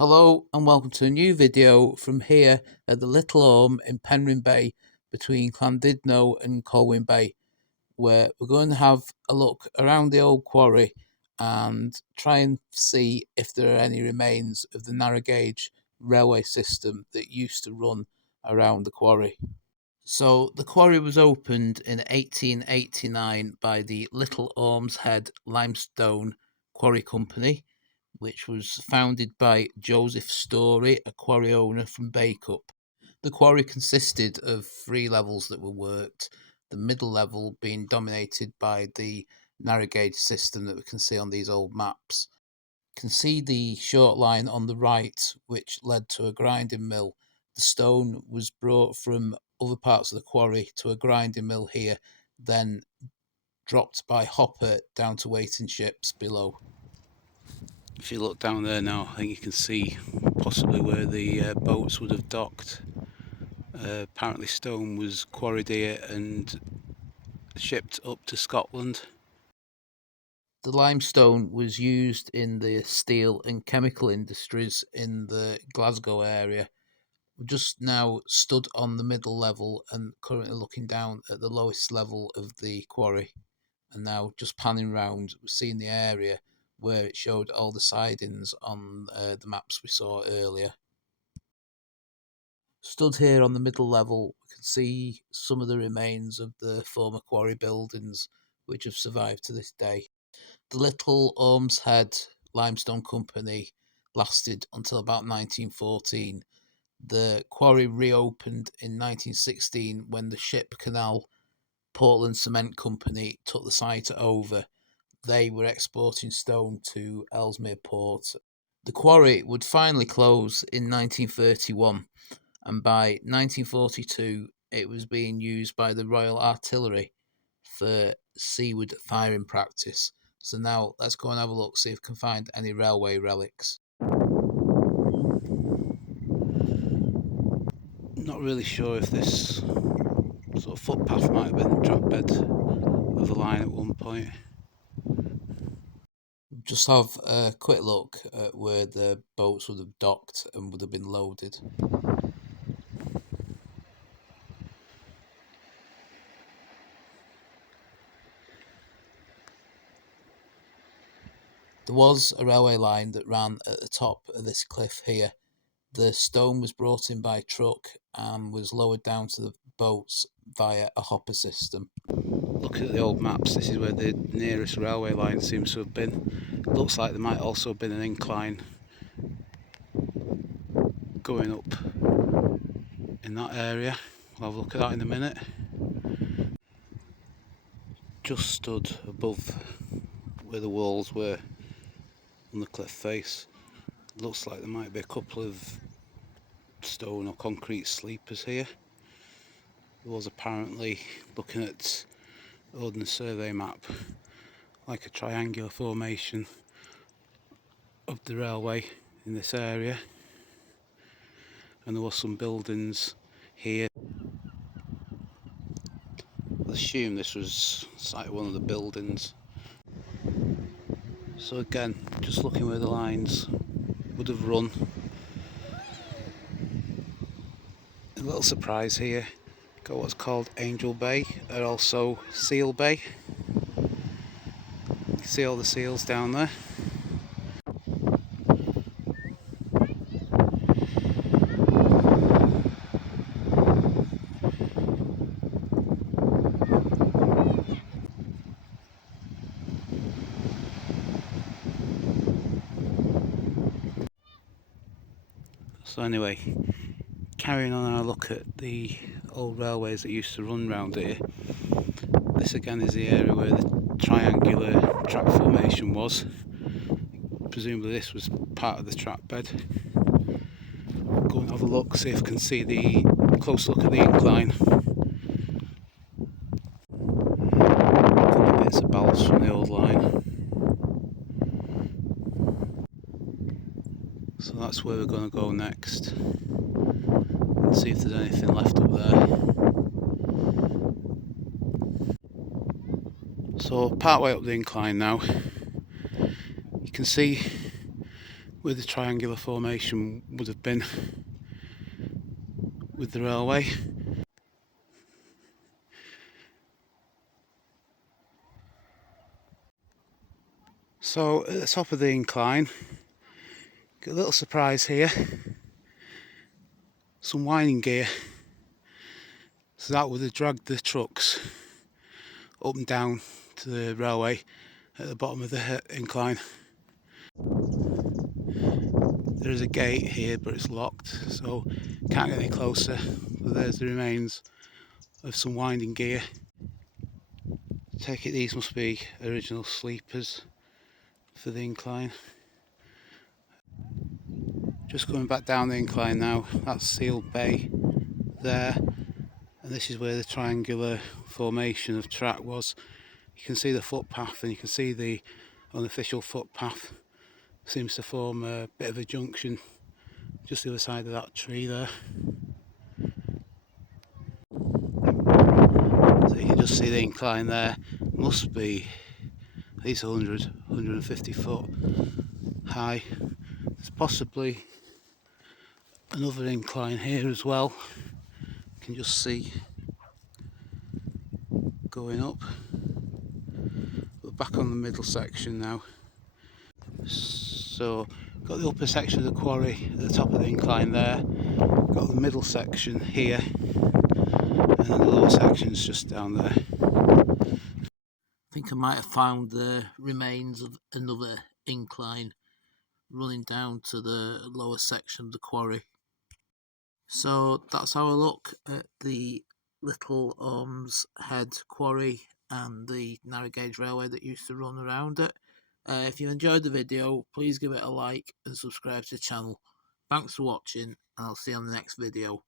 Hello and welcome to a new video from here at the Little Orme in Penrhyn Bay between Llandudno and Colwyn Bay, where we're going to have a look around the old quarry and try and see if there are any remains of the narrow gauge railway system that used to run around the quarry. So the quarry was opened in 1889 by the Little Orme's Head Limestone Quarry Company, which was founded by Joseph Story, a quarry owner from Bacup. The quarry consisted of 3 levels that were worked, the middle level being dominated by the narrow gauge system that we can see on these old maps. You can see the short line on the right, which led to a grinding mill. The stone was brought from other parts of the quarry to a grinding mill here, then dropped by hopper down to waiting ships below. If you look down there now, I think you can see possibly where the boats would have docked. Apparently stone was quarried here and shipped up to Scotland. The limestone was used in the steel and chemical industries in the Glasgow area. We're just now stood on the middle level and currently looking down at the lowest level of the quarry. And now just panning round, we're seeing the area where it showed all the sidings on the maps we saw earlier. Stood here on the middle level, we can see some of the remains of the former quarry buildings which have survived to this day. The Little Orme's Head Limestone Company lasted until about 1914. The quarry reopened in 1916 when the Ship Canal Portland Cement Company took the site over. They were exporting stone to Ellesmere Port. The quarry would finally close in 1931, and by 1942 it was being used by the Royal Artillery for seaward firing practice. So now let's go and have a look, see if we can find any railway relics. Not really sure if this sort of footpath might have been the track bed of the line at one point. Just have a quick look at where the boats would have docked and would have been loaded. There was a railway line that ran at the top of this cliff here. The stone was brought in by truck and was lowered down to the boats via a hopper system. Looking at the old maps, this is where the nearest railway line seems to have been. It looks like there might also have been an incline going up in that area. We'll have a look at that in a minute. Just stood above where the walls were on the cliff face. Looks like there might be a couple of stone or concrete sleepers here. There was apparently, looking at the Ordnance Survey map, like a triangular formation of the railway in this area, and there was some buildings here. I assume this was site one of the buildings. So again, just looking where the lines would have run. A little surprise here, got what's called Angel Bay, and also Seal Bay. You can see all the seals down there. So anyway, carrying on our look at the old railways that used to run round here. This again is the area where the triangular track formation was. Presumably this was part of the track bed. Go and have a look, see if I can see the close look at the incline. A couple of bits of ballast from the old line. So that's where we're going to go next and see if there's anything left up there. So part way up the incline now, you can see where the triangular formation would have been with the railway. So at the top of the incline, got a little surprise here, some winding gear, so that would have dragged the trucks up and down to the railway at the bottom of the incline. There is a gate here, but it's locked, so can't get any closer. But there's the remains of some winding gear. Take it these must be original sleepers for the incline. Just coming back down the incline now, that's Sealed Bay there, and this is where the triangular formation of track was. You can see the footpath, and you can see the unofficial footpath seems to form a bit of a junction just the other side of that tree there. So you can just see the incline there. Must be at least 100, 150 foot high. There's possibly another incline here as well. You can just see going up. We're back on the middle section now. So got the upper section of the quarry at the top of the incline there. Got the middle section here, and then the lower section's just down there. I think I might have found the remains of another incline running down to the lower section of the quarry. So that's our look at the Little Orme's Head Quarry and the narrow gauge railway that used to run around it. If you enjoyed the video, please give it a like and subscribe to the channel. Thanks for watching, and I'll see you on the next video.